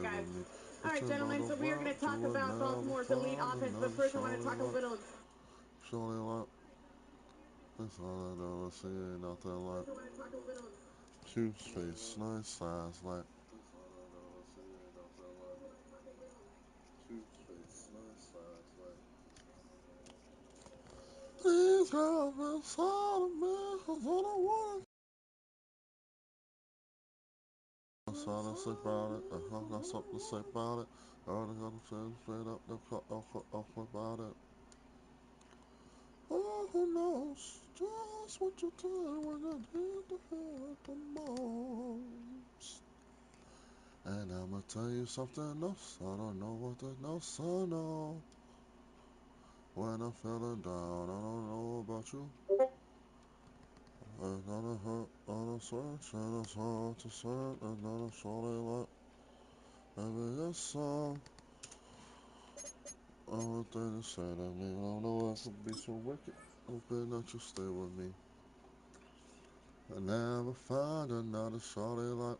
stay with me. All right, gentlemen, so we are going to talk about Baltimore's elite offense, but first I want to talk a little. Shorty like, that's all I know. See, ain't nothing like. Cute face, nice size, like. Cute face, nice size, like. Please come inside of me, 'cause I don't want it. Something to say about it. I got something to say about it. I already got to say straight up the off about it. Oh, who knows just what you do when you need to hear it the most. And I'ma tell you something else. I don't know what the else I know. When I'm feeling down, I don't know about you. I gotta hurt on a search and it's hard to say. And then I'm sorry like maybe a song. Everything you say to me, I don't know I could be so wicked. Hoping that you stay with me. I never find another shorty like.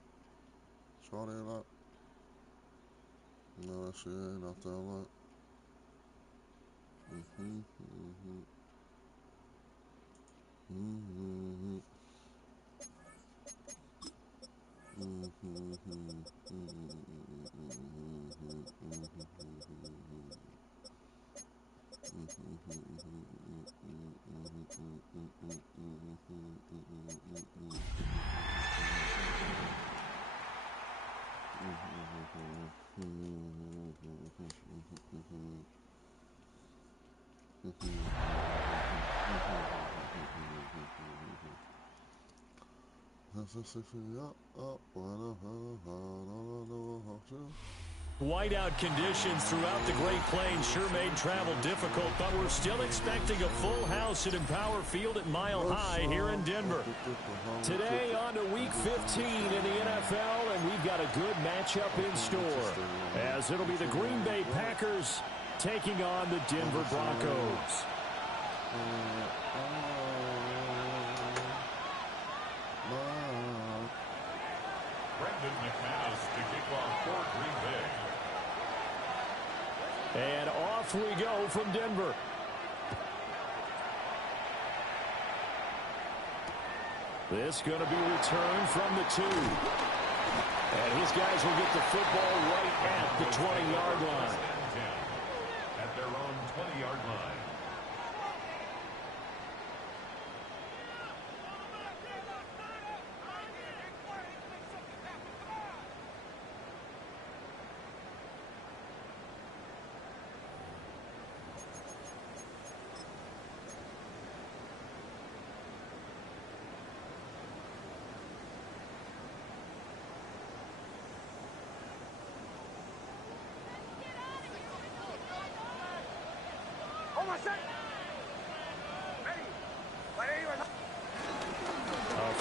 No, she ain't nothing like. Whiteout conditions throughout the Great Plains sure made travel difficult, but we're still expecting a full house at Empower Field at Mile High here in Denver. Today on to Week 15 in the NFL, and we've got a good matchup in store, as it'll be the Green Bay Packers taking on the Denver Broncos. And off we go from Denver. This going to be returned from the 2. And his guys will get the football right at the 20-yard line. At their own 20-yard line.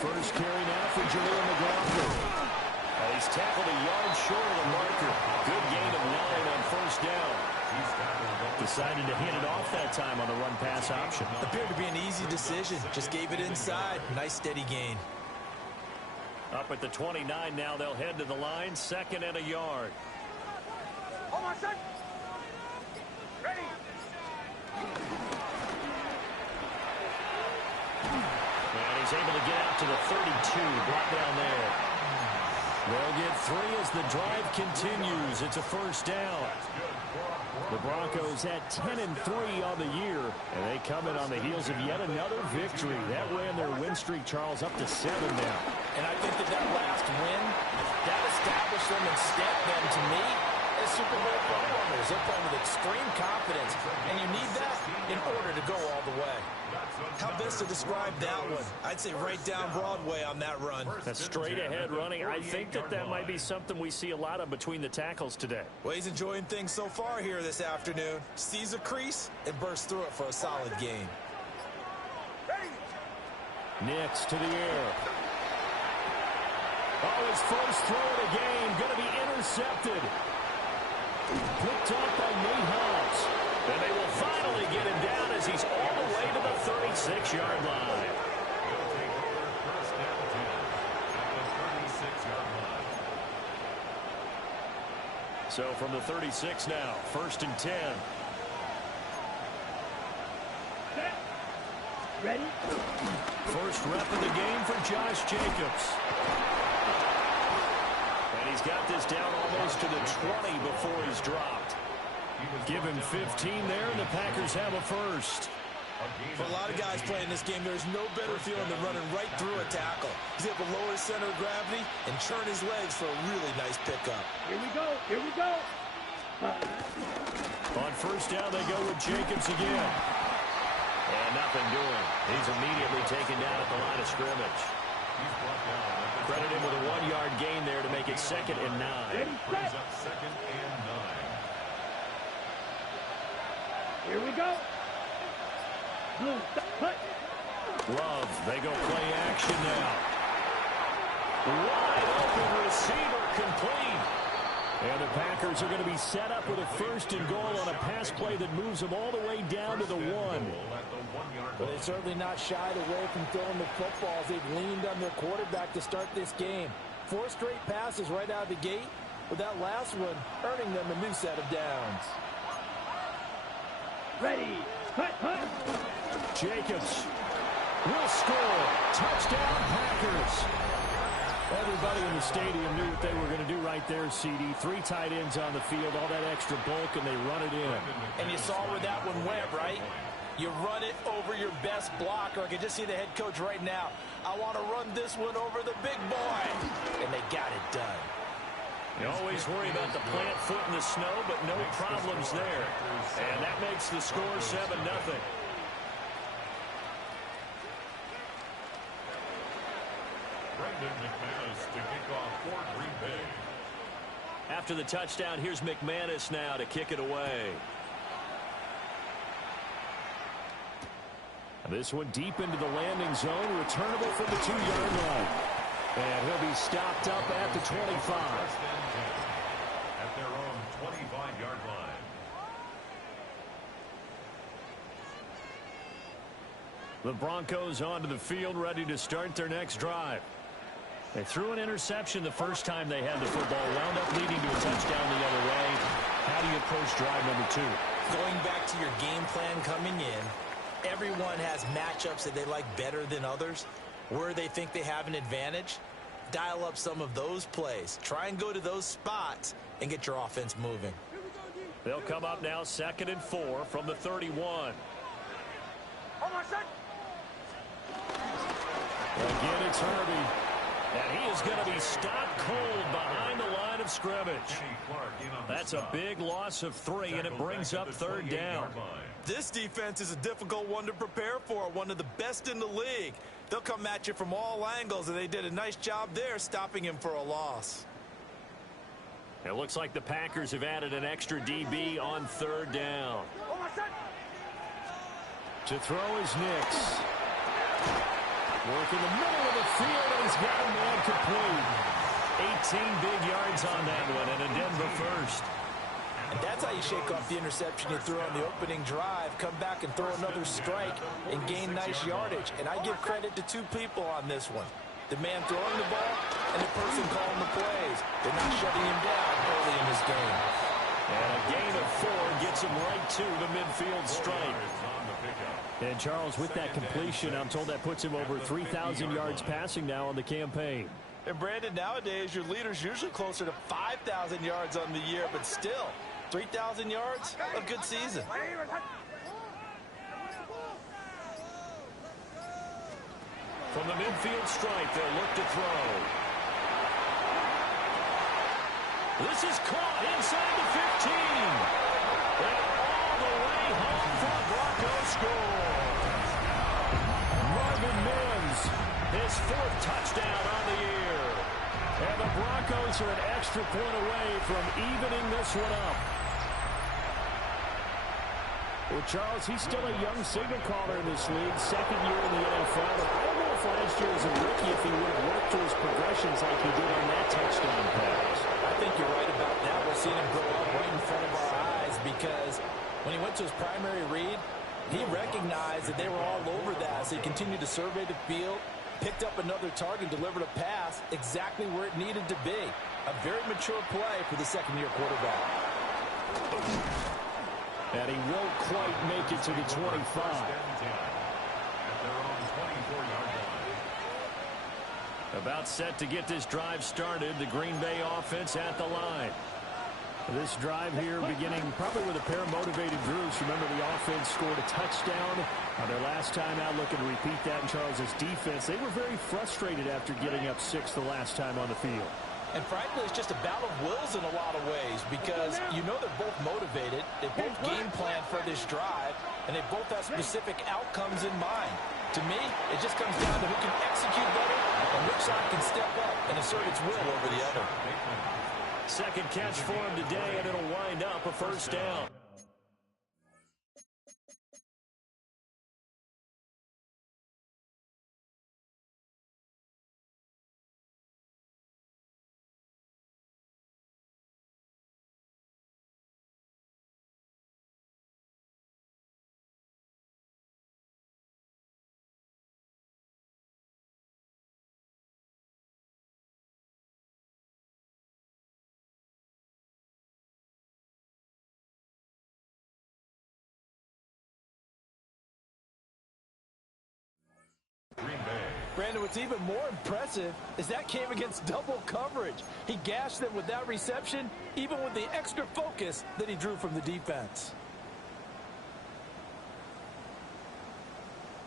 First carry now for Jaleel McLaughlin. He's tackled a yard short of the marker. Good gain of 9 on first down. Decided to hand it off that time on the run-pass option. Appeared to be an easy decision. Just gave it inside. Nice steady gain. Up at the 29 now, they'll head to the line. 2nd and a yard. Ready. He's able to get out to the 32, brought down there. They'll get 3 as the drive continues. It's a first down. The Broncos at 10-3 on the year, and they come in on the heels of yet another victory. That ran their win streak, Charles, up to 7 now. And I think that last win, that established them and stamped them, to me, as Super Bowl frontrunners. They're playing with extreme confidence, and you need that in order to go all the way. How best to describe that one? I'd say right down Broadway on that run. That's straight ahead running. I think that might be something we see a lot of between the tackles today. Well, he's enjoying things so far here this afternoon. Sees a crease and bursts through it for a solid gain. Nix to the air. Oh, his first throw of the game going to be intercepted. Picked off by Nate Hobbs. And they will finally get him down as he's all the way to the 36-yard line. So from the 36 now, 1st and 10. Ready? First rep of the game for Josh Jacobs. And he's got this down almost to the 20 before he's dropped. Give him 15 there, and the Packers have a first. For a lot of guys playing this game, there's no better feeling than running right through a tackle. He's able to lower his center of gravity and churn his legs for a really nice pickup. Here we go. Here we go. On first down, they go with Jacobs again. And nothing doing. He's immediately taken down at the line of scrimmage. Credit him with a 1-yard gain there to make it 2nd and 9. Ready, set. Up 2nd and 9. Here we go. Blue, cut. Love, they go play action now. Wide open receiver complete. And the Packers are going to be set up with a 1st and goal on a pass play that moves them all the way down to the 1. But they're certainly not shied away from throwing the football as they've leaned on their quarterback to start this game. 4 straight passes right out of the gate, with that last one earning them a new set of downs. Ready, cut. Jacobs will score. Touchdown, Packers. Everybody in the stadium knew what they were going to do right there, CD. 3 tight ends on the field, all that extra bulk, and they run it in. And you saw where that one went, right? You run it over your best blocker. I can just see the head coach right now. I want to run this one over the big boy. And they got it done. You always worry about the plant foot in the snow, but no problems there. And that makes the score 7-0. McManus to kick off for Green Bay. After the touchdown, here's McManus now to kick it away. This one deep into the landing zone, returnable from the 2-yard line. And he'll be stopped up at the 25. At their own 25-yard line. The Broncos onto the field, ready to start their next drive. They threw an interception the first time they had the football, wound up leading to a touchdown the other way. How do you approach drive number 2? Going back to your game plan coming in, everyone has matchups that they like better than others. Where they think they have an advantage, dial up some of those plays. Try and go to those spots and get your offense moving. They'll come up now 2nd and 4 from the 31. Again, it's Herbie. And he is going to be stopped cold behind the line of scrimmage. That's a big loss of 3, and it brings up 3rd down. This defense is a difficult one to prepare for, one of the best in the league. They'll come at you from all angles, and they did a nice job there stopping him for a loss. It looks like the Packers have added an extra DB on 3rd down. To throw is Nix. Work in the middle of the field, and he's got a man complete. 18 big yards on that one, and a Denver first. And that's how you shake off the interception you threw on the opening drive, come back and throw another strike and gain nice yardage. And I give credit to 2 people on this one. The man throwing the ball and the person calling the plays. They're not shutting him down early in this game. And a gain of 4 gets him right to the midfield stripe. And Charles, with that completion, I'm told that puts him over 3,000 yards passing now on the campaign. And Brandon, nowadays your leader's usually closer to 5,000 yards on the year, but still, 3,000 yards, a good season. From the midfield stripe, they'll look to throw. This is caught inside the 15. And all the way home for a Broncos score. Marvin Mims, his 4th touchdown on the year. And the Broncos are an extra point away from evening this one up. Well, Charles, he's still a young signal caller in this league, 2nd year in the NFL. But I don't know if last year as a rookie if he would have worked through his progressions like he did on that touchdown pass. I think you're right about that. We're seeing him grow up right in front of our eyes because when he went to his primary read, he recognized that they were all over that. So he continued to survey the field, Picked up another target, delivered a pass exactly where it needed to be. A very mature play for the second-year quarterback. And he won't quite make it to the 25. At their own 24-yard line. About set to get this drive started. The Green Bay offense at the line. This drive here beginning probably with a pair of motivated Drews. Remember, the offense scored a touchdown on their last time out, looking to repeat that in Charles's defense. They were very frustrated after getting up 6 the last time on the field. And frankly, it's just a battle of wills in a lot of ways because you know they're both motivated. They both game plan for this drive, and they both have specific outcomes in mind. To me, it just comes down to who can execute better and which side can step up and assert its will over the other. Second catch for him today, and it'll wind up a first down. Brandon, what's even more impressive is that came against double coverage. He gashed them with that reception, even with the extra focus that he drew from the defense.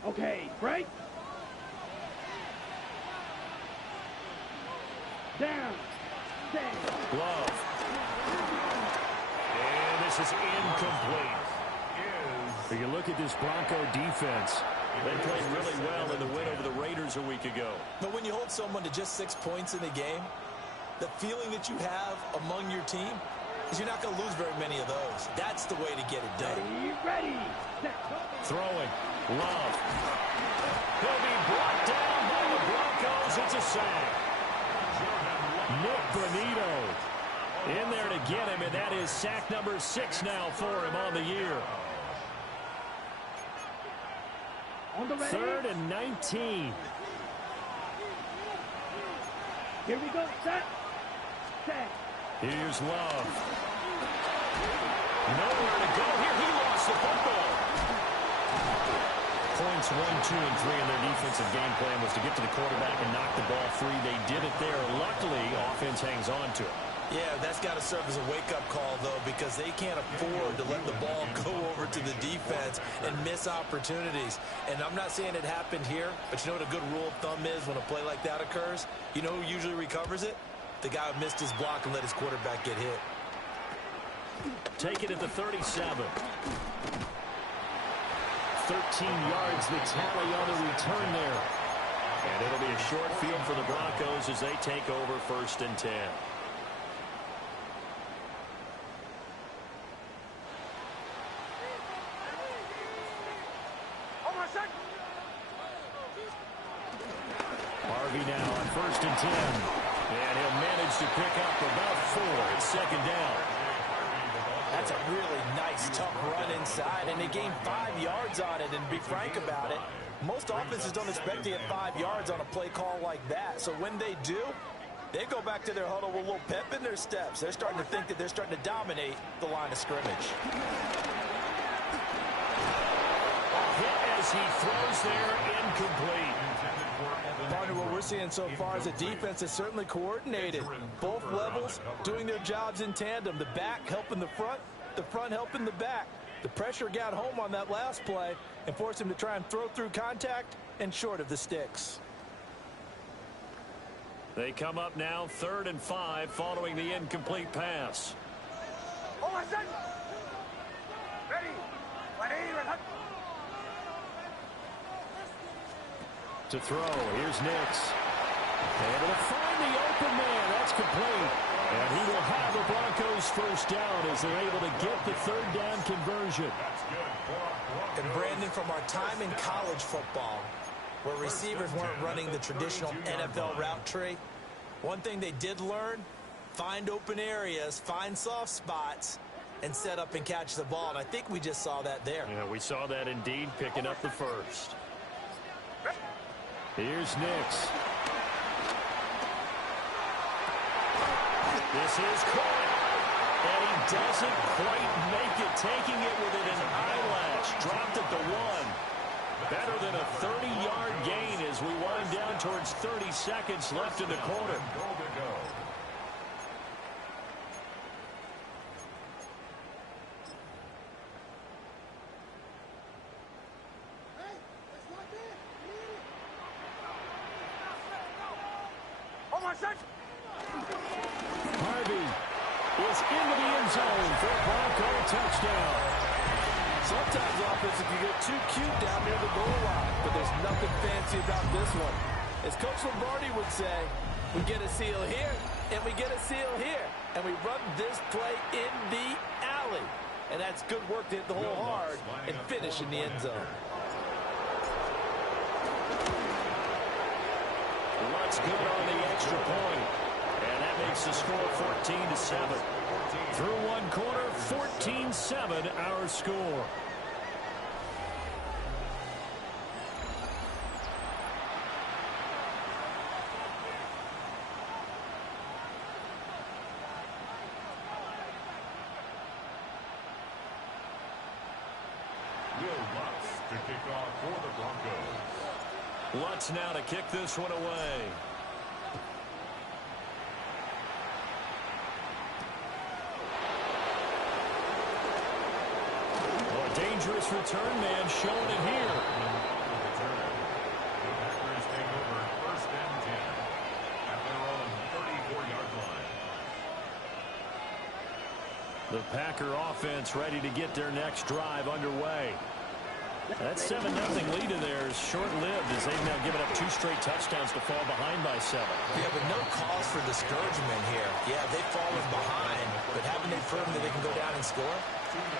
Okay, break. Down. Stay. Glove. And this is incomplete. So you look at this Bronco defense. They played really well in the win over the Raiders a week ago. But when you hold someone to just 6 points in a game, the feeling that you have among your team is you're not going to lose very many of those. That's the way to get it done. Ready. Throwing. Love. He'll be brought down by the Broncos. It's a sack. Nick Bonito in there to get him, and that is sack number 6 now for him on the year. On the ready. 3rd and 19. Here we go. Set. Here's Love. Nowhere to go here. He lost the football. Points 1, 2, and 3 in their defensive game plan was to get to the quarterback and knock the ball free. They did it there. Luckily, offense hangs on to it. Yeah, that's got to serve as a wake-up call, though, because they can't afford to let the ball go over to the defense and miss opportunities. And I'm not saying it happened here, but you know what a good rule of thumb is when a play like that occurs? You know who usually recovers it? The guy who missed his block and let his quarterback get hit. Take it at the 37. 13 yards, the tally on the return there. And it'll be a short field for the Broncos as they take over 1st and 10. Harvey now on 1st and 10. And he'll manage to pick up about 4. It's 2nd down. That's a really nice, tough run inside, and they gained 5 yards on it. And to be frank about it, most offenses don't expect to get 5 yards on a play call like that. So when they do, they go back to their huddle with a little pep in their steps. They're starting to think that they're starting to dominate the line of scrimmage. Hit as he throws there, incomplete. Partner, what we're seeing so far is a defense that's certainly coordinated. Both levels doing their jobs in tandem. The back helping the front helping the back. The pressure got home on that last play and forced him to try and throw through contact and short of the sticks. They come up now 3rd and 5 following the incomplete pass. To throw, here's Nix. Able to find the open man. That's complete. And he will have the Broncos 1st down as they're able to get the 3rd down conversion. And Brandon, from our time in college football, where receivers weren't running the traditional NFL route tree, one thing they did learn, find open areas, find soft spots, and set up and catch the ball. And I think we just saw that there. Yeah, we saw that indeed, picking up the 1st. Here's Nix. This is caught. And he doesn't quite make it, taking it within an eyelash. Dropped at the 1. Better than a 30-yard gain as we wind down towards 30 seconds left in the quarter. Harvey is into the end zone for a Bronco touchdown. Sometimes offense can get too cute down near the goal line, but there's nothing fancy about this one. As Coach Lombardi would say, we get a seal here, and we get a seal here, and we run this play in the alley. And that's good work to hit the hole hard and finish in the end zone. Lutz good on the extra point. And that makes the score 14-7. Through one quarter, 14-7 our score. Will Lutz to kick off for the Broncos. Lutz now to kick this one away. Dangerous return man showing it here. The Packers take over 1st and 10 at their own 34-yard line. The Packer offense ready to get their next drive underway. That 7-0 lead of theirs short-lived as they've now given up 2 straight touchdowns to fall behind by 7. Yeah, but no cause for discouragement here. Yeah, they've fallen behind, but haven't they proven that they can go down and score?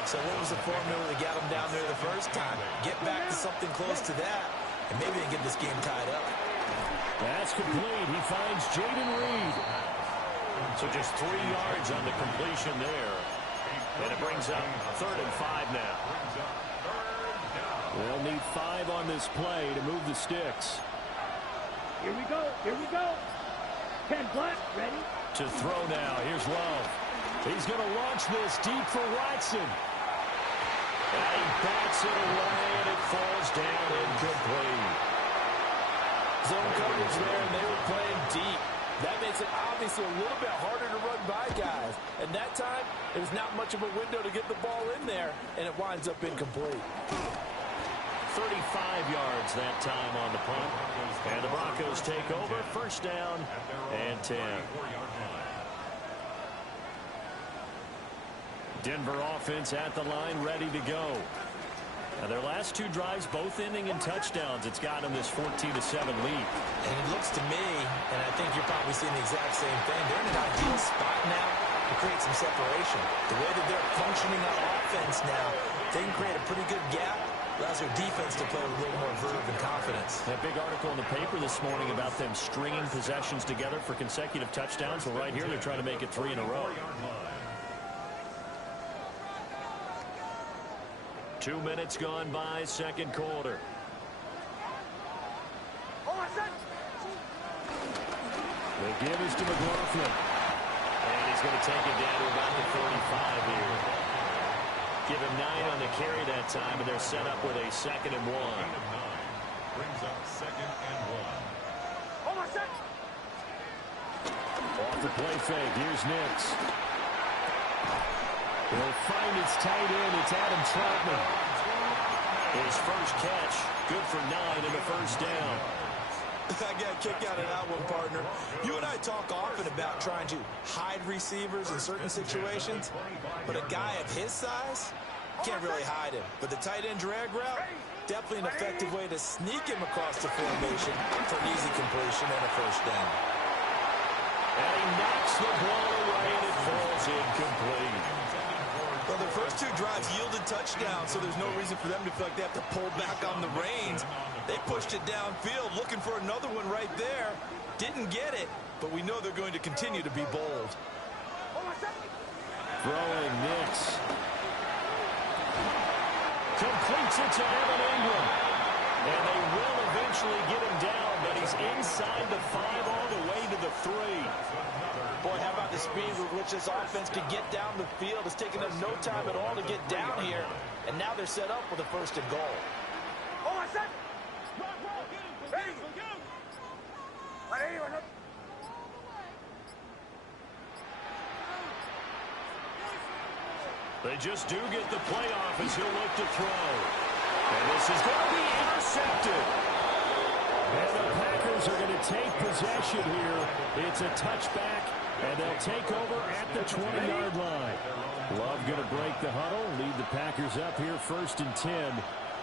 So what was the formula that got them down there the first time? Get back to something close to that, and maybe they can get this game tied up. That's complete. He finds Jaden Reed. So just 3 yards on the completion there. And it brings up 3rd and 5 now. They'll need 5 on this play to move the sticks. Here we go. Here we go. 10 flat. Ready? To throw now. Here's Love. He's going to launch this deep for Watson. And he bats it away, and it falls down incomplete. Zone coverage there, and they were playing deep. That makes it obviously a little bit harder to run by guys. And that time, it was not much of a window to get the ball in there, and it winds up incomplete. 35 yards that time on the punt. And the Broncos take over. 1st down and 10. Denver offense at the line, ready to go. Now their last 2 drives, both ending in touchdowns. It's got them this 14-7 lead. And it looks to me, and I think you're probably seeing the exact same thing, they're in an ideal spot now to create some separation. The way that they're functioning on offense now, they can create a pretty good gap. Allows their defense to play with a little more verve and confidence. That big article in the paper this morning about them stringing possessions together for consecutive touchdowns. Well, right here, they're trying to make it 3 in a row. 2 minutes gone by, 2nd quarter. The give is to McLaughlin. And he's going to take it down to about the 35 here. Give him 9 on the carry that time, and they're set up with a 2nd and 1. Brings up 2nd and 1. Off the play fake, here's Nix. He'll find his tight end. It's Adam Troutman. His first catch, good for 9 and a 1st down. I got a kick out of that one, partner. You and I talk often about trying to hide receivers in certain situations, but a guy of his size can't really hide him. But the tight end drag route, definitely an effective way to sneak him across the formation for an easy completion and a 1st down. And he knocks the ball away, and it falls incomplete. Well, their first 2 drives yielded touchdowns, so there's no reason for them to feel like they have to pull back on the reins. They pushed it downfield, looking for another one right there. Didn't get it, but we know they're going to continue to be bold. Throwing Nix. Completes it to Evan Ingram. And they will eventually get him down, but he's inside the 5 all the way to the 3. Boy, how about the speed with which this offense could get down the field? It's taken them no time at all to get down here, and now they're set up with a 1st and goal. They just do get the playoff as he'll look to throw. And this is going to be intercepted. And the Packers are going to take possession here. It's a touchback, and they'll take over at the 20-yard line. Love going to break the huddle, lead the Packers up here 1st and 10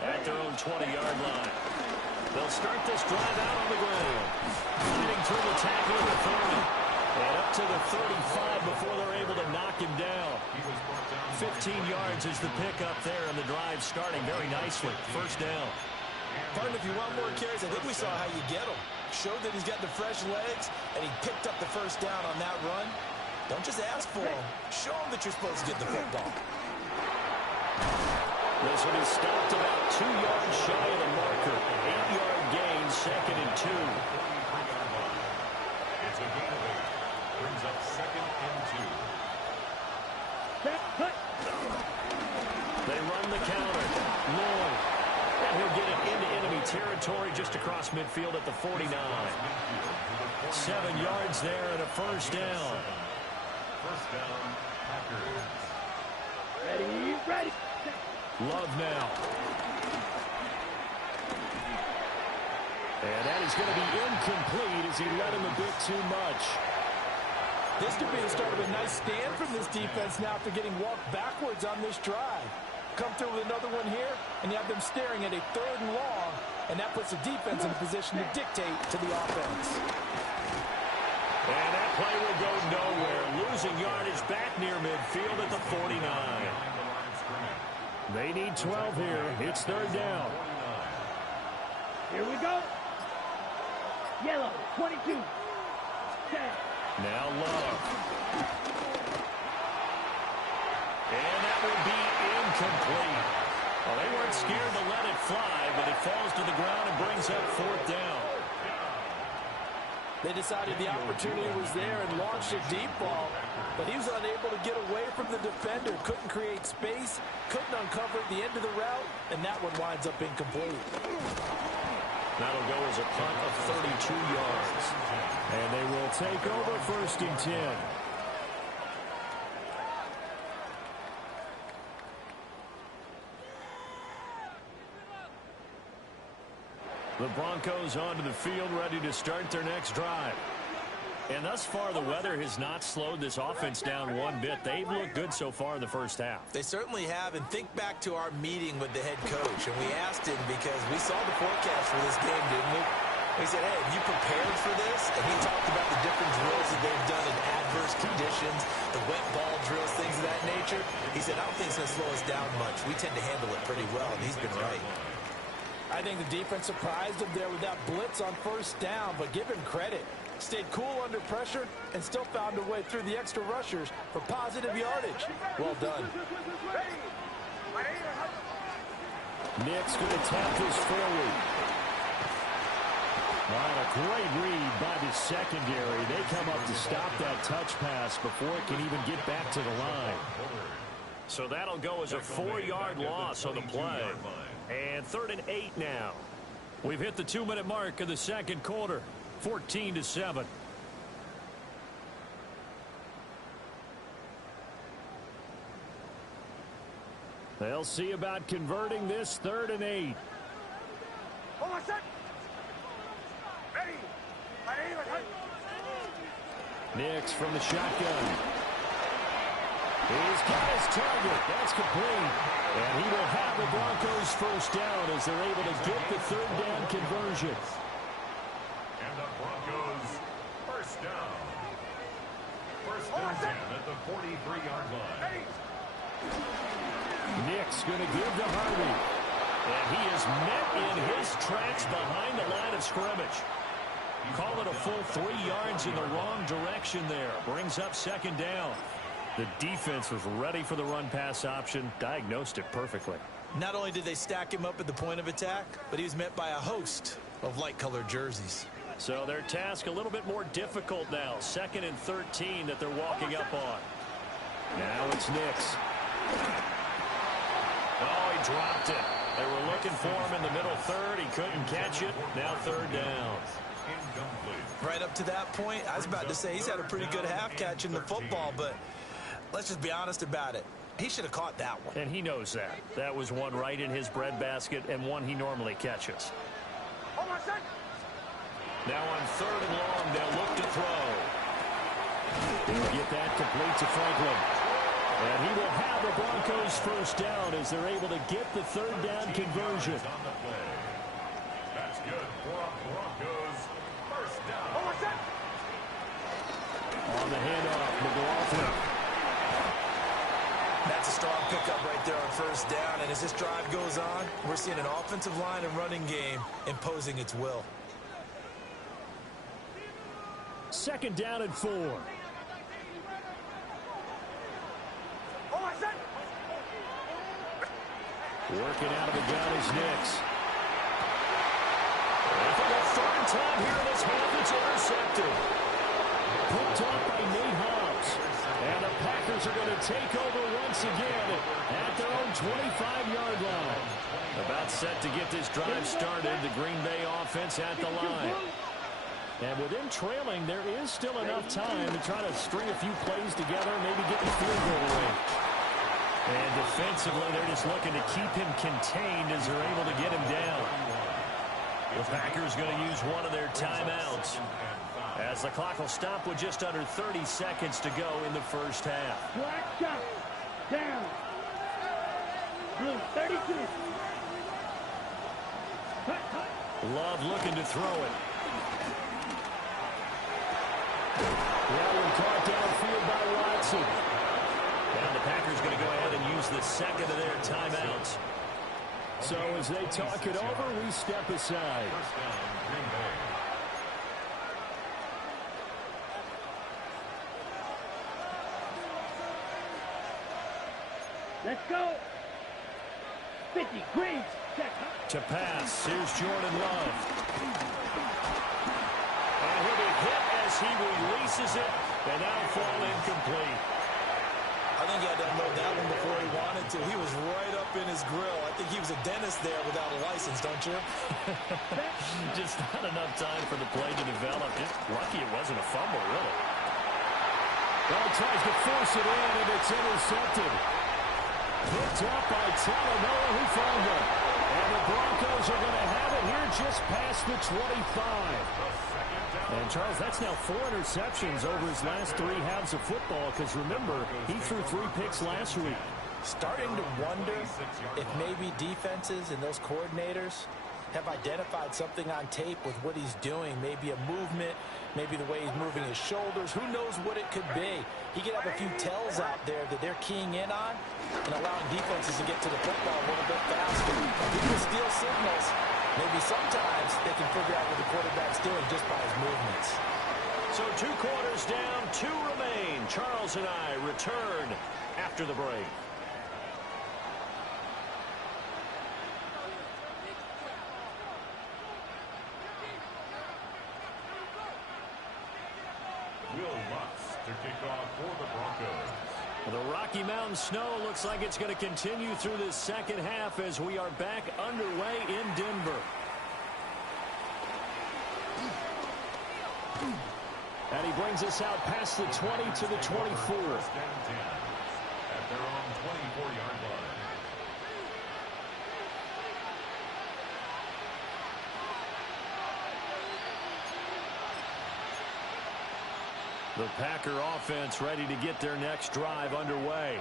at their own 20-yard line. They'll start this drive out on the ground. Fighting through the tackle at the 30. And up to the 35 before they're able to knock him down. 15 yards is the pickup there, and the drive starting very nicely. 1st down. Pardon, if you want more carries, I think we saw how you get them. Showed that he's got the fresh legs, and he picked up the 1st down on that run. Don't just ask for him. Show him that you're supposed to get the football. This one is stopped about 2 yards shy of the marker. 8-yard gain, 2nd and 2. It's a gain of 8. Brings up 2nd and 2. They run the counter. Lloyd. And he'll get it into enemy territory just across midfield at the 49. 7 yards there and a 1st down. 1st down, Packers. Ready. Love now. And that is going to be incomplete as he led him a bit too much. This could be the start of a nice stand from this defense now after getting walked backwards on this drive. Come through with another one here, and you have them staring at a 3rd and long, and that puts the defense in a position to dictate to the offense. And that play will go nowhere. Losing yardage back near midfield at the 49. They need 12 here. It's 3rd down. Here we go. Yellow, 22. 10. Now Love. And that will be incomplete. Well, they weren't scared to let it fly, but it falls to the ground and brings up 4th down. They decided the opportunity was there and launched a deep ball, but he was unable to get away from the defender, couldn't create space, couldn't uncover at the end of the route, and that one winds up incomplete. That'll go as a punt of 32 yards. And they will take over 1st and 10. The Broncos onto the field, ready to start their next drive. And thus far, the weather has not slowed this offense down one bit. They've looked good so far in the 1st half. They certainly have, and think back to our meeting with the head coach, and we asked him because we saw the forecast for this game, didn't we? We said, hey, have you prepared for this? And he talked about the different drills that they've done in adverse conditions, the wet ball drills, things of that nature. He said, I don't think it's going to slow us down much. We tend to handle it pretty well, and he's been right. I think the defense surprised him there with that blitz on 1st down, but give him credit. Stayed cool under pressure and still found a way through the extra rushers for positive yardage. Well done. Nick's going to tap this forward. Well, a great read by the secondary. They come up to stop that touch pass before it can even get back to the line. So that'll go as a 4-yard loss on the play. And 3rd and 8 now. We've hit the 2-minute mark of the 2nd quarter. 14-7. They'll see about converting this 3rd and 8. Nix from the shotgun. He's got his target. That's complete. And he will have the Broncos 1st down as they're able to get the 3rd down conversion. And the Broncos 1st down. 1st and 10 at the 43-yard line. Nick's going to give to Harvey. And he is met in his tracks behind the line of scrimmage. Call it a full 3 yards in the wrong direction there. Brings up 2nd down. The defense was ready for the run-pass option, diagnosed it perfectly. Not only did they stack him up at the point of attack, but he was met by a host of light-colored jerseys. So their task a little bit more difficult now. 2nd and 13 that they're walking up on. Now it's Nix. Oh, he dropped it. They were looking for him in the middle third. He couldn't catch it. Now 3rd down. Right up to that point, I was about to say he's had a pretty good half catching the football, but let's just be honest about it. He should have caught that one. And he knows that. That was one right in his breadbasket and one he normally catches. Now on 3rd and long, they'll look to throw. He'll get that complete to Franklin. And he will have the Broncos 1st down as they're able to get the 3rd down conversion. That's good for Broncos. 1st down. On the handoff, McLaughlin. That's a strong pickup right there on 1st down. And as this drive goes on, we're seeing an offensive line and running game imposing its will. 2nd down and 4. Working out of the gun is Nix. And for the 3rd time here in this half, it's intercepted. Picked off by Nate Hobbs. And the Packers are going to take over once again at their own 25-yard line. About set to get this drive started, the Green Bay offense at the line. And with them trailing, there is still enough time to try to string a few plays together, maybe get the field goal range. And defensively, they're just looking to keep him contained as they're able to get him down. The Packers going to use one of their timeouts as the clock will stop with just under 30 seconds to go in the 1st half. Black shot. Down. Blue 32. Love looking to throw it. Well, caught downfield by Watson. Now the Packers going to go ahead and use the 2nd of their timeouts. So as they talk it over, we step aside. 1st down, Green Bay. Let's go. 50 Greens. To pass, here's Jordan Love. And he'll be hit as he releases it, and that'll fall incomplete. I think he had to unload that one before he wanted to. He was right up in his grill. I think he was a dentist there without a license, don't you? Just not enough time for the play to develop. Just lucky it wasn't a fumble, really. Well, tries to force it in, and it's intercepted. Picked up by Talanoa Hufanga. And the Broncos are going to have it here just past the 25. And, Charles, that's now 4 interceptions over his last 3 halves of football because, remember, he threw 3 picks last week. Starting to wonder if maybe defenses and those coordinators have identified something on tape with what he's doing. Maybe a movement, maybe the way he's moving his shoulders. Who knows what it could be? He could have a few tells out there that they're keying in on and allowing defenses to get to the football a little bit faster. People steal signals. Maybe sometimes they can figure out what the quarterback's doing just by his movements. So 2 quarters down, 2 remain. Charles and I return after the break. Will Lutz to kick off for the Broncos. The Rocky Mountain snow looks like it's going to continue through this 2nd half as we are back underway in Denver. And he brings us out past the 20 to the 24. 1st and 10 at their own 24-yard line. The Packer offense ready to get their next drive underway.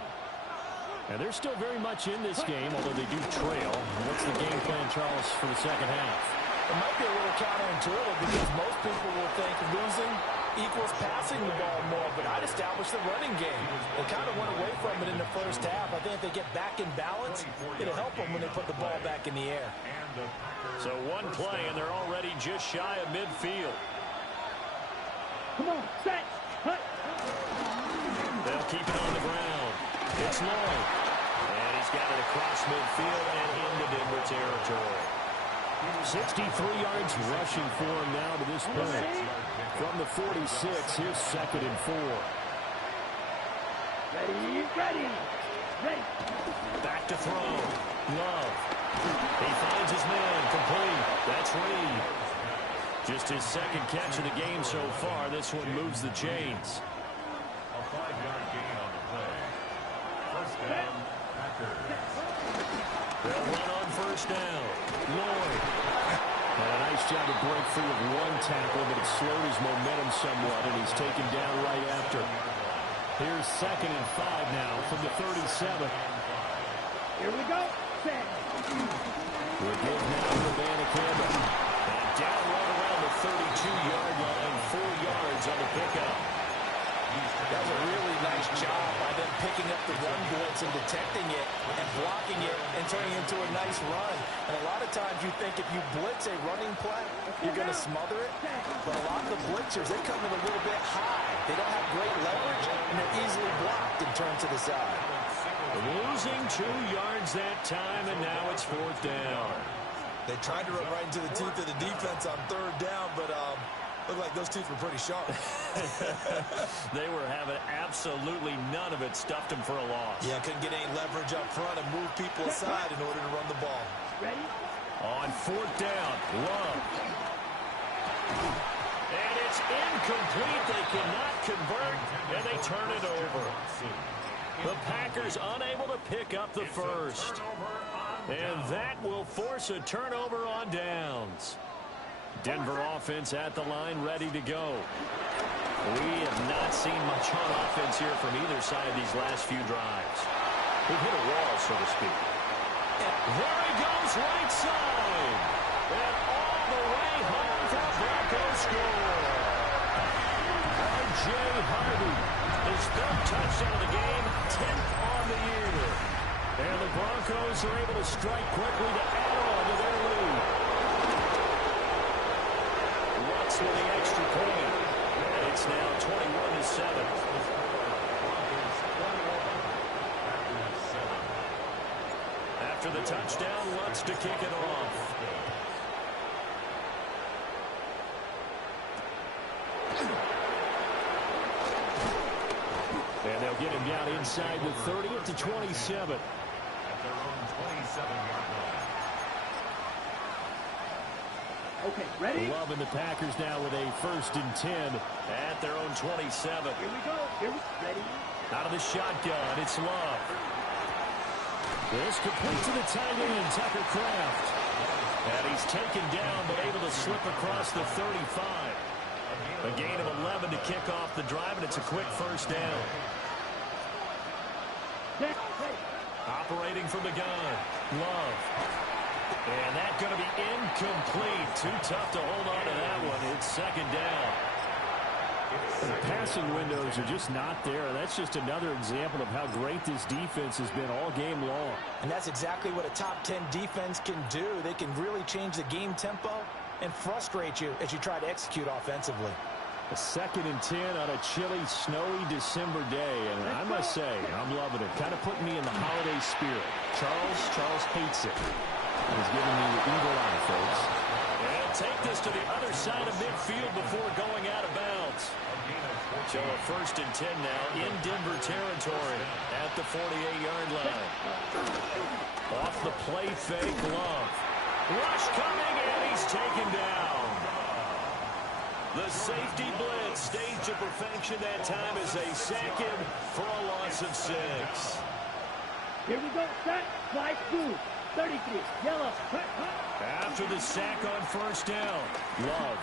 And they're still very much in this game, although they do trail. What's the game plan, Charles, for the 2nd half? It might be a little counterintuitive because most people will think losing equals passing the ball more, but I'd establish the running game. They kind of went away from it in the 1st half. I think if they get back in balance, it'll help them when they put the ball back in the air. So 1 play, and they're already just shy of midfield. Come on, set, hut. They'll keep it on the ground. It's Lloyd. And he's got it across midfield and into Denver territory. 63 yards rushing for him now to this point. From the 46, here's 2nd and 4. Ready. Back to throw. Love. He finds his man. Complete. That's Reed. Just his 2nd catch of the game so far. This one moves the chains. A 5-yard gain on the play. First down, Packers. They'll run on first down. Lloyd. Had a nice job to break free of one tackle, but it slowed his momentum somewhat, and he's taken down right after. Here's 2nd and 5 now from the 37. Here we go. Set. We'll give now to Vanacamba. And down right around the 32-yard line, 4 yards on the pickup. That was a really nice job by them picking up the run blitz and detecting it and blocking it and turning it into a nice run. And a lot of times you think if you blitz a running play, you're going to smother it. But a lot of the blitzers, they come in a little bit high. They don't have great leverage, and they're easily blocked and turned to the side. Losing 2 yards that time, and now it's 4th down. They tried to run right into the teeth of the defense on 3rd down, but looked like those teeth were pretty sharp. They were having absolutely none of it. Stuffed them for a loss. Yeah, couldn't get any leverage up front and move people aside in order to run the ball. Ready? On 4th down, Love. And it's incomplete. They cannot convert, and they turn it over. The Packers unable to pick up the first. And that will force a turnover on downs. Denver offense at the line, ready to go. We have not seen much on offense here from either side these last few drives. We've hit a wall, so to speak. There he goes, right side. And all the way home for a Broncos score. R.J. Harvey, his 3rd touchdown of the game, 10th on the year. And the Broncos are able to strike quickly to add on to their lead. What's with the extra point? And it's now 21-7. After the touchdown, Lutz to kick it off. And they'll get him down inside the 30 to 27. At their own 27-yard line. Okay, ready? Love and the Packers now with a 1st and 10 at their own 27. Here we go. Ready? Out of the shotgun, it's Love. This complete to the tight end, Tucker Kraft. And he's taken down, but able to slip across the 35. A gain of 11 to kick off the drive, and it's a quick 1st down. Operating from the gun, Love. And that's going to be incomplete. Too tough to hold on to that one. It's 2nd down. The passing windows are just not there. That's just another example of how great this defense has been all game long. And that's exactly what a top 10 defense can do. They can really change the game tempo and frustrate you as you try to execute offensively. A 2nd and 10 on a chilly, snowy December day. And I must say, I'm loving it. Kind of putting me in the holiday spirit. Charles hates it. He's giving me the evil eye, folks. And take this to the other side of midfield before going out of bounds. So a 1st and 10 now in Denver territory at the 48-yard line. Off the play fake, Love. Rush coming, and he's taken down. The safety blitz staged to perfection that time is a 2nd for a loss of 6. Here we go. Set. Fly through. 33. Yellow. Cut. After the sack on 1st down, Love.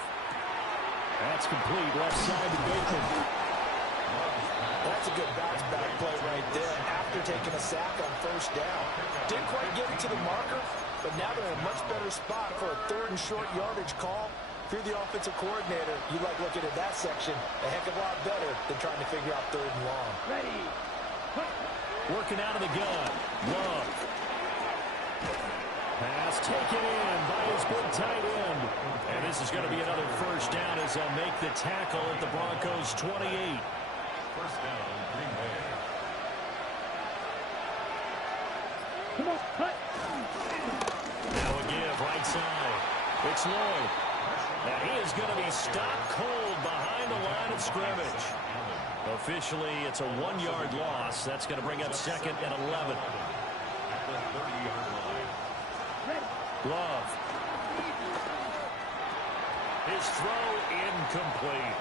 That's complete. Left side to Bateman. That's a good bounce back play right there after taking a sack on 1st down. Didn't quite get it to the marker, but now they're in a much better spot for a 3rd and short yardage call. If you're the offensive coordinator, you like looking at that section a heck of a lot better than trying to figure out 3rd and long. Ready. Working out of the gun. Love. Pass taken in by his big tight end. And this is going to be another 1st down as they'll make the tackle at the Broncos' 28. First down, Green Bay. Come on, cut. Now a give, right side. It's Lloyd. And he is going to be stopped cold behind the line of scrimmage. Officially, it's a 1-yard loss. That's going to bring up 2nd and 11. At the 30-yard line. Love. His throw incomplete.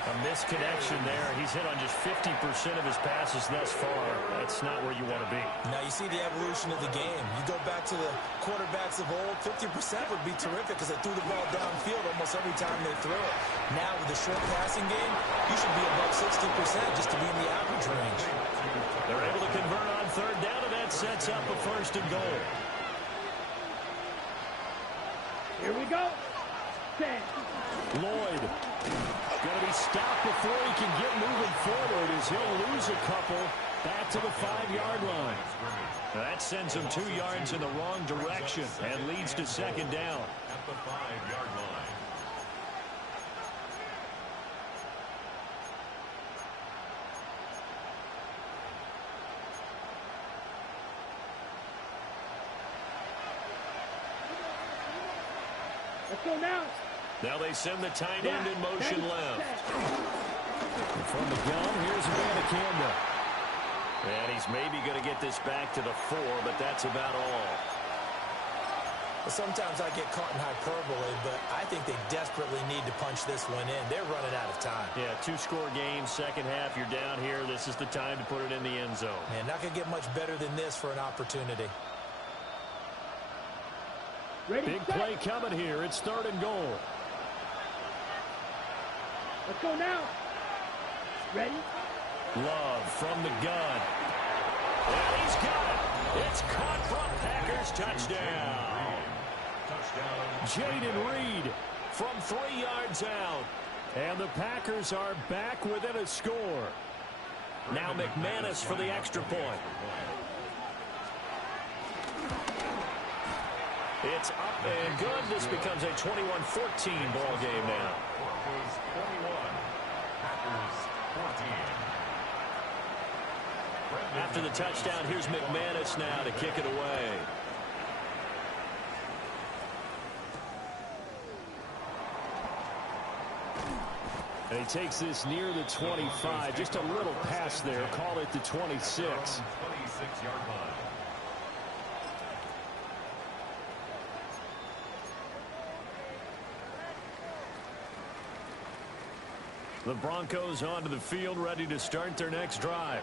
A misconnection there. He's hit on just 50% of his passes thus far. That's not where you want to be. Now you see the evolution of the game. You go back to the quarterbacks of old, 50% would be terrific because they threw the ball downfield almost every time they threw it. Now with the short passing game, you should be above 60% just to be in the average range. They're able to convert on 3rd down, and that sets up a 1st and goal. Here we go. Lloyd going to be stopped before he can get moving forward as he'll lose a couple back to the 5-yard line. That sends him 2 yards in the wrong direction and leads to 2nd down. At the 5-yard line. Let's go now. Now they send the tight end in motion left. And from the gun, here's Abanikanda. And he's maybe going to get this back to the 4, but that's about all. Well, sometimes I get caught in hyperbole, but I think they desperately need to punch this one in. They're running out of time. Yeah, 2-score game, second half, you're down here. This is the time to put it in the end zone. Man, not going to get much better than this for an opportunity. Ready, Big set. play coming here. It's 3rd and goal. Let's go now. Ready? Love from the gun. And he's got it. It's caught from Packers touchdown. Jaden Reed from 3 yards out. And the Packers are back within a score. Now McManus for the extra point. It's up and good. This becomes a 21-14 ball game now. Broncos 21. Packers 14. After the touchdown, here's McManus now to kick it away. And he takes this near the 25. Just a little pass there. Call it the 26. 26-yard line. The Broncos onto the field, ready to start their next drive.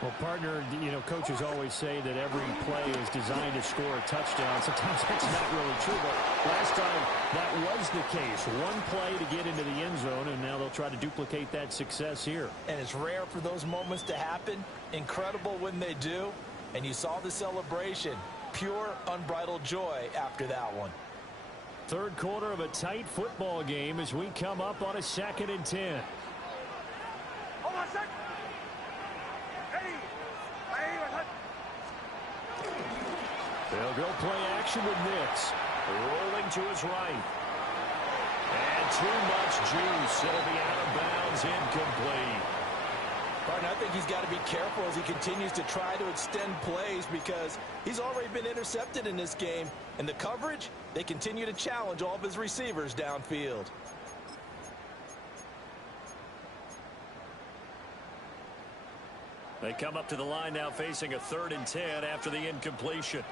Well, partner, you know, coaches always say that every play is designed to score a touchdown. Sometimes that's not really true, but last time that was the case. One play to get into the end zone, and now they'll try to duplicate that success here. And it's rare for those moments to happen. Incredible when they do. And you saw the celebration. Pure, unbridled joy after that one. Third quarter of a tight football game as we come up on a 2nd and 10. Hold on a sec. Ready. They'll go play action with Nix. Rolling to his right. And too much juice. It'll be out of bounds, incomplete. Partner, I think he's got to be careful as he continues to try to extend plays because he's already been intercepted in this game. And the coverage, they continue to challenge all of his receivers downfield. They come up to the line now facing a 3rd and 10 after the incompletion.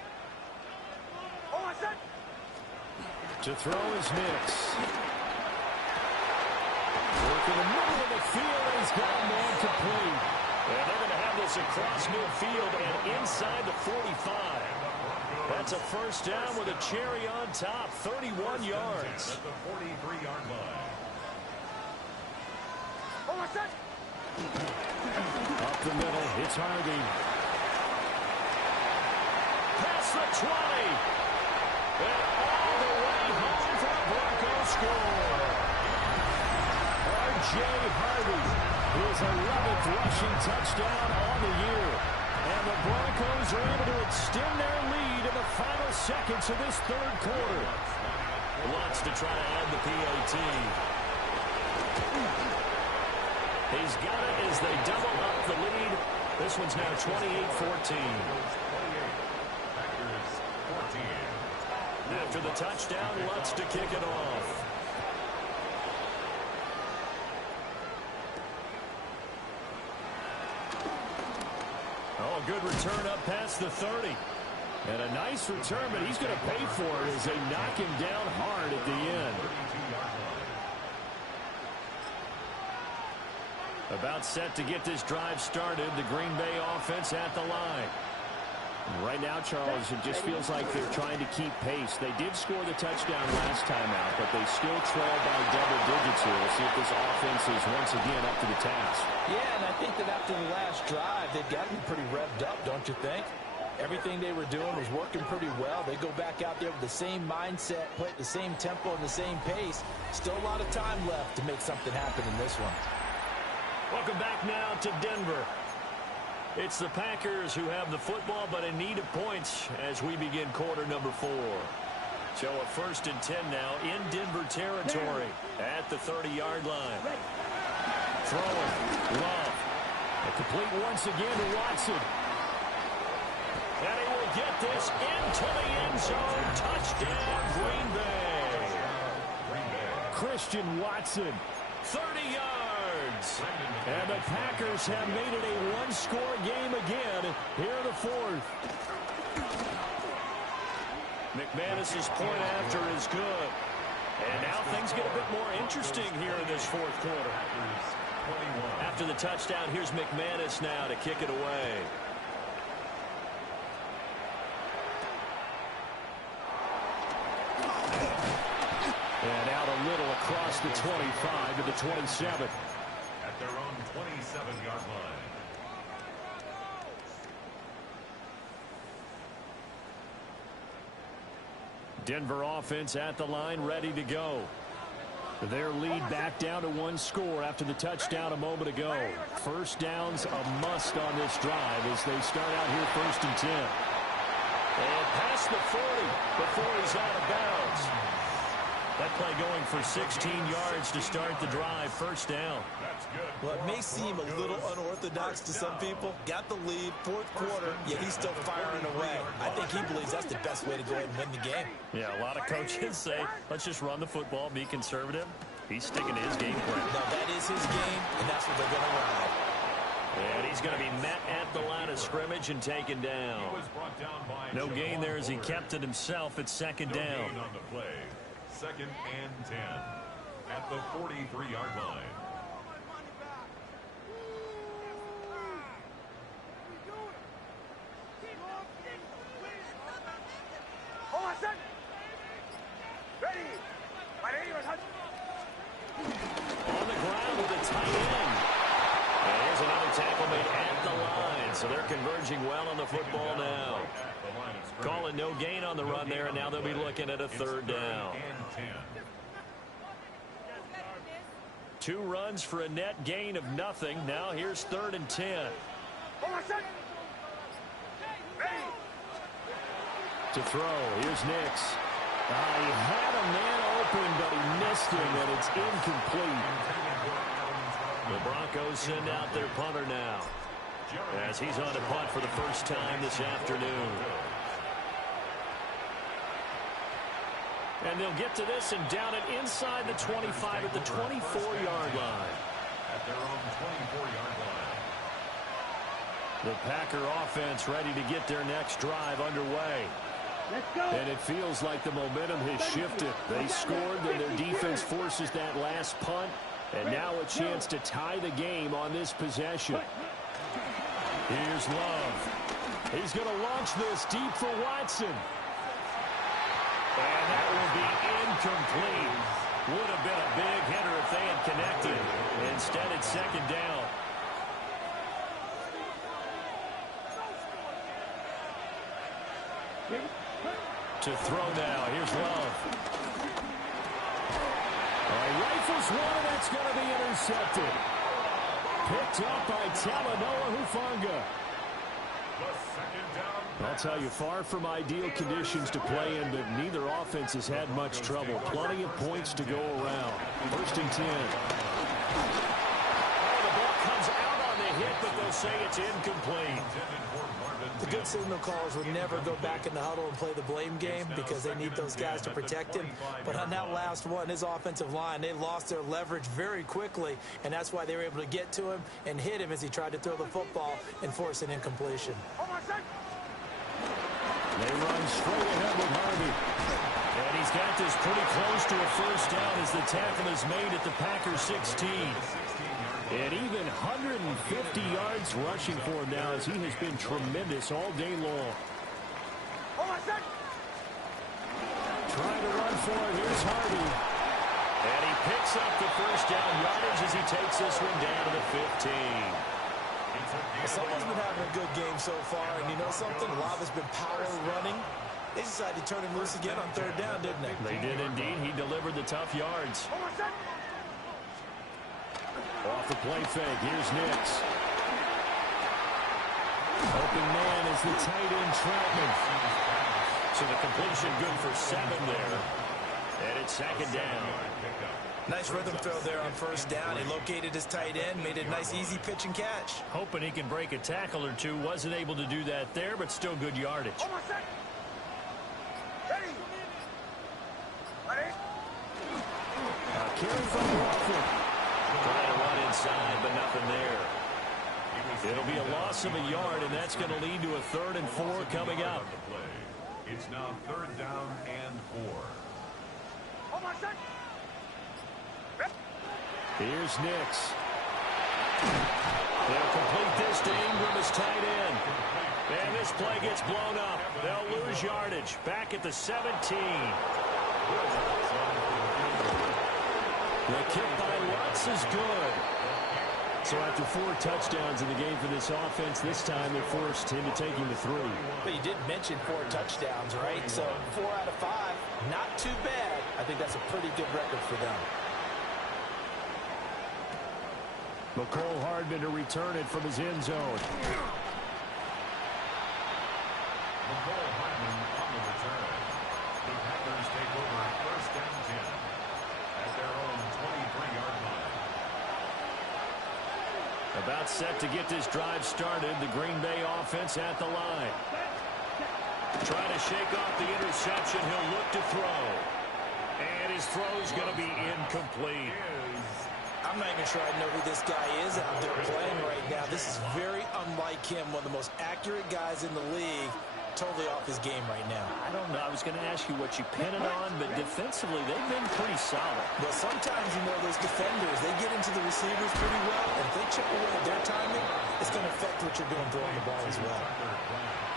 To throw is Nix. Work in the middle of the field, and he's got a man complete. And they're going to have this across midfield and inside the 45. That's a first down with a cherry on top, 31 yards. At the 43-yard line. Up the middle, it's Harvey. Past the 20. And all the way home for the Broncos score. R.J. Harvey, his 11th rushing touchdown on the year. And the Broncos are able to extend their lead in the final seconds of this third quarter. Lots to try to add the PAT. He's got it as they double up the lead. This one's now 28-14. After the touchdown, Lutz to kick it off. Oh, good return up past the 30. And a nice return, but he's going to pay for it as they knock him down hard at the end. About set to get this drive started. The Green Bay offense at the line. Right now, Charles, it just feels like they're trying to keep pace. They did score the touchdown last time out, but they still trail by double digits here. We'll see if this offense is once again up to the task. Yeah, and I think that after the last drive, they've got to be pretty revved up, don't you think? Everything they were doing was working pretty well. They go back out there with the same mindset, play at the same tempo and the same pace. Still a lot of time left to make something happen in this one. Welcome back now to Denver. It's the Packers who have the football, but in need of points as we begin quarter number 4. So a 1st and 10 now in Denver territory at the 30-yard line. Throwing, Love. A complete once again to Watson. And he will get this into the end zone. Touchdown, Green Bay. Christian Watson. 30 yards. And the Packers have made it a one-score game again here in the 4th. McManus's point after is good. And now things get a bit more interesting here in this 4th quarter. After the touchdown, here's McManus now to kick it away. And out a little across the 25 to the 27. At their own 27-yard line. Denver offense at the line, ready to go. Their lead back down to 1 score after the touchdown a moment ago. First down's a must on this drive as they start out here 1st and 10. And past the 40 before he's out of bounds. That play going for 16 yards to start the drive. First down. Well, it may seem a little unorthodox to some people. Got the lead, 4th quarter, yet he's still firing away. I think he believes that's the best way to go ahead and win the game. Yeah, a lot of coaches say, let's just run the football, be conservative. He's sticking to his game plan. No, that is his game, and that's what they're going to run. And he's going to be met at the line of scrimmage and taken down. No gain there as he kept it himself at 2nd down. On the play. 2nd and 10 at the 43-yard line. On the ground with a tight end. And here's another tackle made at the line. So they're converging well on the football now. Calling no gain on the run there, and now they'll be looking at a 3rd down. 2 runs for a net gain of nothing. Now here's 3rd and 10. To throw, here's Nix. He had a man open, but he missed him, and it's incomplete. The Broncos send out their punter now as he's on to punt for the first time this afternoon. And they'll get to this and down it inside the 25 at the 24-yard line. At their own 24-yard line. The Packer offense ready to get their next drive underway. Let's go. And it feels like the momentum has shifted. They scored, then their defense forces that last punt, and now a chance to tie the game on this possession. Here's Love. He's going to launch this deep for Watson. And that will be incomplete. Would have been a big hitter if they had connected. Instead, it's 2nd down. To throw now. Here's Love. Rifles one, and that's going to be intercepted. Picked up by Talanoa Hufanga. I'll tell you, far from ideal conditions to play in, but neither offense has had much trouble. Plenty of points to go around. 1st and 10. Oh, the will say it's incomplete. The good signal callers would never go back in the huddle and play the blame game because they need those guys to protect him. But on that last one, his offensive line, they lost their leverage very quickly, and that's why they were able to get to him and hit him as he tried to throw the football and force an incompletion. They run straight ahead with Harvey. And he's got this pretty close to a first down as the tackle is made at the Packers 16. And even 150 yards rushing for him now as he has been tremendous all day long. Trying to run for it. Here's Harvey. And he picks up the first down yardage as he takes this one down to the 15. Someone's been having a good game so far, and you know something? A lot of it's been power running. They decided to turn him loose again on third down, didn't they? They did indeed. He delivered the tough yards. Off the play fake. Here's Nix. Open man is the tight end Troutman. So the completion good for 7 there. And it's second down. Nice rhythm throw there on first down. He located his tight end, made a nice easy pitch and catch. Hoping he can break a tackle or two. Wasn't able to do that there, but still good yardage. Carry from Crawford. Trying to run inside, but nothing there. It'll be a loss of a yard, and that's going to lead to a 3rd and 4 coming up. It's now 3rd down and 4. Here's Nix. They'll complete this to Ingram as tight end. And this play gets blown up. They'll lose yardage. Back at the 17. The kick by Lutz is good. So after 4 touchdowns in the game for this offense, this time they're forced into taking the 3. But you did mention 4 touchdowns, right? So 4 out of 5, not too bad. I think that's a pretty good record for them. McCole Hardman to return it from his end zone. McCole Hardman on the return. The Packers take over 1st and 10 at their own 23-yard line. About set to get this drive started. The Green Bay offense at the line. Trying to shake off the interception. He'll look to throw. And his throw's going to be incomplete. I'm not even sure I know who this guy is out there playing right now. This is very unlike him, one of the most accurate guys in the league. Totally off his game right now. I don't know. I was going to ask you what you pin it on, but defensively, they've been pretty solid. Well, sometimes, you know, those defenders, they get into the receivers pretty well, and if they chip away at their timing, it's going to affect what you're doing throwing the ball as well.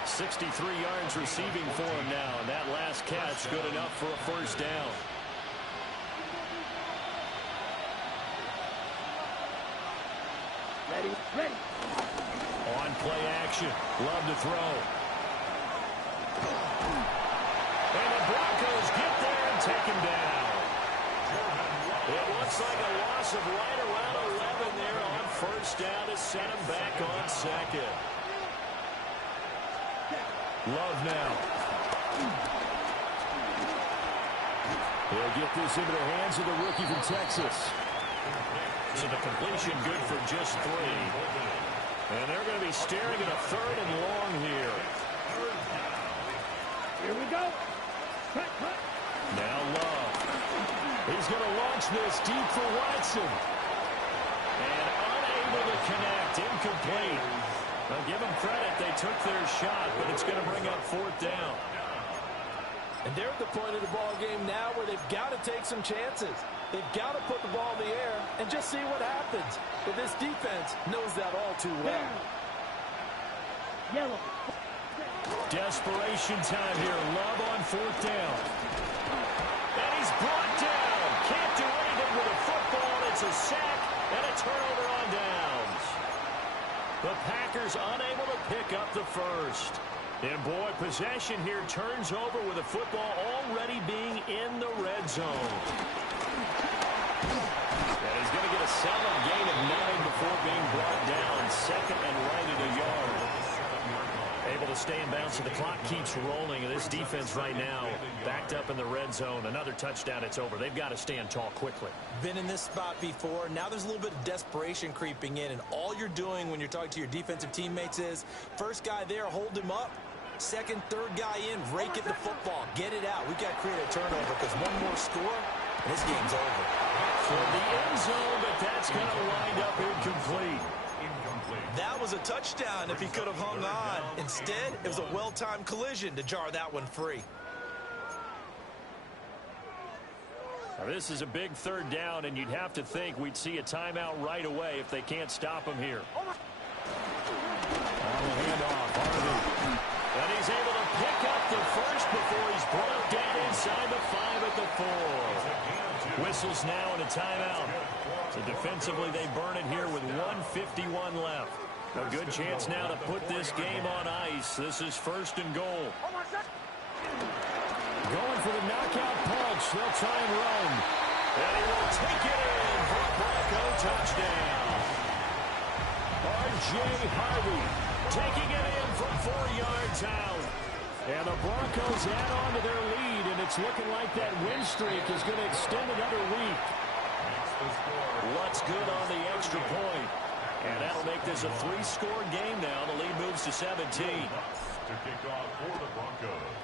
63 yards receiving for him now, and that last catch good enough for a first down. Ready. On play action. Love to throw. And the Broncos get there and take him down. It looks like a loss of right around 11 there on first down to set him back on second. Love now. He'll get this into the hands of the rookie from Texas. So the completion good for just 3. And they're going to be staring at a 3rd and long here. Here we go. Cut. Now Love. He's going to launch this deep for Watson. And unable to connect. Incomplete. Now give them credit. They took their shot, but it's going to bring up 4th down. And they're at the point of the ball game now where they've got to take some chances. They've got to put the ball in the air and just see what happens. But this defense knows that all too well. Yellow. Desperation time here. Love on 4th down. And he's brought down. Can't do anything with a football. It's a sack and a turnover on downs. The Packers unable to pick up the first. And boy, possession here turns over with a football already being in the red zone. And he's going to get a solid gain of 9 before being brought down. 2nd and right at a yard. A Able to stay in bounds, so the clock keeps rolling. And this defense right now backed up in the red zone. Another touchdown, it's over. They've got to stand tall quickly. Been in this spot before. Now there's a little bit of desperation creeping in. And all you're doing when you're talking to your defensive teammates is, first guy there, hold him up. Second, third guy in, rake at the football. Get it out. We've got to create a turnover because one more score, and this game's over. For the end zone, but that's going to wind up incomplete. That was a touchdown if he could have hung on. Instead, it was a well-timed collision to jar that one free. Now, this is a big third down, and you'd have to think we'd see a timeout right away if they can't stop him here. On the handoff, Harvey. And he's able to pick up the first before he's brought down inside the 5 at the 4. Whistles now and a timeout. So defensively, they burn it here with 1:51 left. A good chance now to put this game on ice. This is first and goal. Going for the knockout punch. They'll try and run. And he will take it in for a Bronco touchdown. R.J. Harvey taking it in from 4 yards out. And the Broncos add on to their lead, and it's looking like that win streak is going to extend another week. What's good on the extra point? And that'll make this a 3-score game now. The lead moves to 17. To kick off for the Broncos.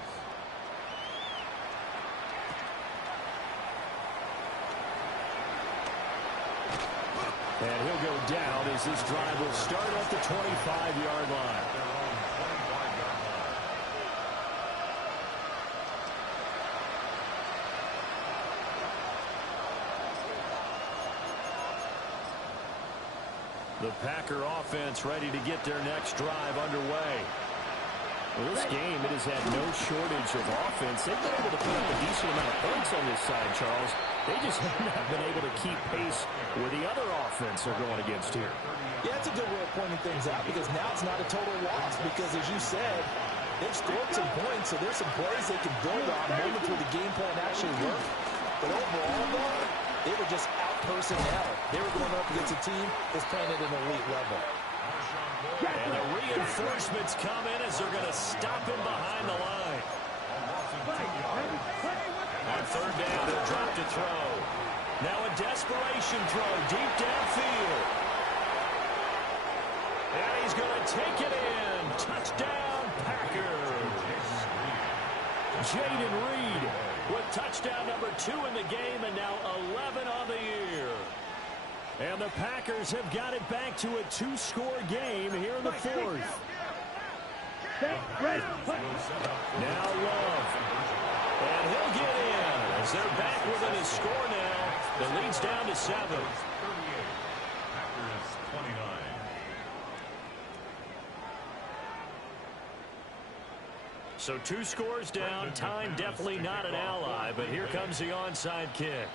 And he'll go down as this drive will start at the 25-yard line. The Packer offense ready to get their next drive underway. Well, this game, it has had no shortage of offense. They've been able to put up a decent amount of points on this side, Charles. They just have not been able to keep pace with the other offense they're going against here. Yeah, it's a good way of pointing things out because now it's not a total loss because, as you said, they've scored some points, so there's some plays they can build on, moments where the game plan actually worked. But overall, though, they were just out-personnel. They were going up against a team that's playing at an elite level. And the reinforcements come in as they're going to stop him behind the line. On third down, they'll drop to throw. Now a desperation throw deep downfield. And he's going to take it in. Touchdown, Packers. Jaden Reed with touchdown number 2 in the game and now 11 on the year. And the Packers have got it back to a 2-score game here in the 4th. Now Love. And he'll get in as they're back within a score now. The lead's down to 7. Packers 29. So 2 scores down. Time definitely not an ally, but here comes the onside kick.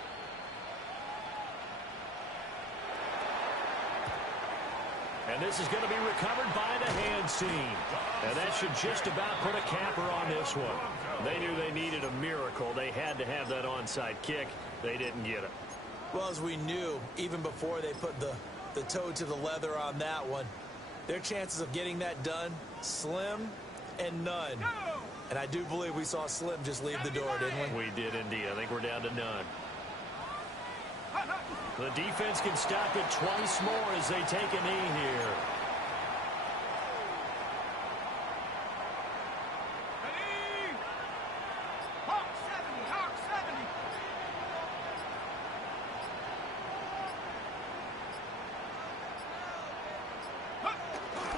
And this is going to be recovered by the hands team. And that should just about put a capper on this one. They knew they needed a miracle. They had to have that onside kick. They didn't get it. Well, as we knew, even before they put the toe to the leather on that one, their chances of getting that done, slim and none. And I do believe we saw Slim just leave the door, didn't we? We did indeed. I think we're down to none. The defense can stop it twice more as they take a knee here.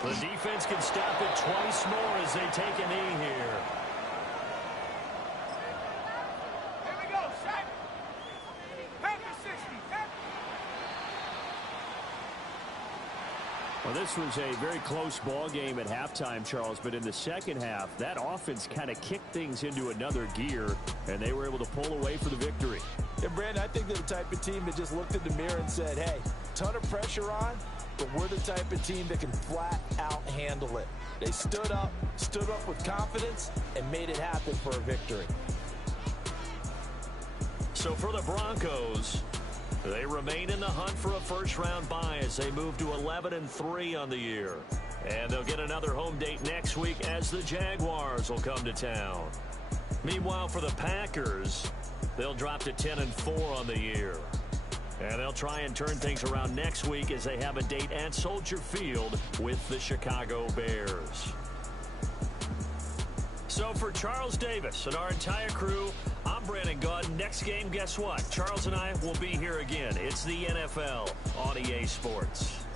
The defense can stop it twice more as they take a knee here. Well, this was a very close ball game at halftime, Charles, but in the second half, that offense kind of kicked things into another gear, and they were able to pull away for the victory. Yeah, Brandon, I think they're the type of team that just looked in the mirror and said, hey, ton of pressure on, but we're the type of team that can flat out handle it. They stood up with confidence, and made it happen for a victory. So for the Broncos, they remain in the hunt for a first-round bye as they move to 11-3 on the year. And they'll get another home date next week as the Jaguars will come to town. Meanwhile, for the Packers, they'll drop to 10-4 on the year. And they'll try and turn things around next week as they have a date at Soldier Field with the Chicago Bears. So for Charles Davis and our entire crew, I'm Brandon Gaudin. Next game, guess what? Charles and I will be here again. It's the NFL on EA Sports.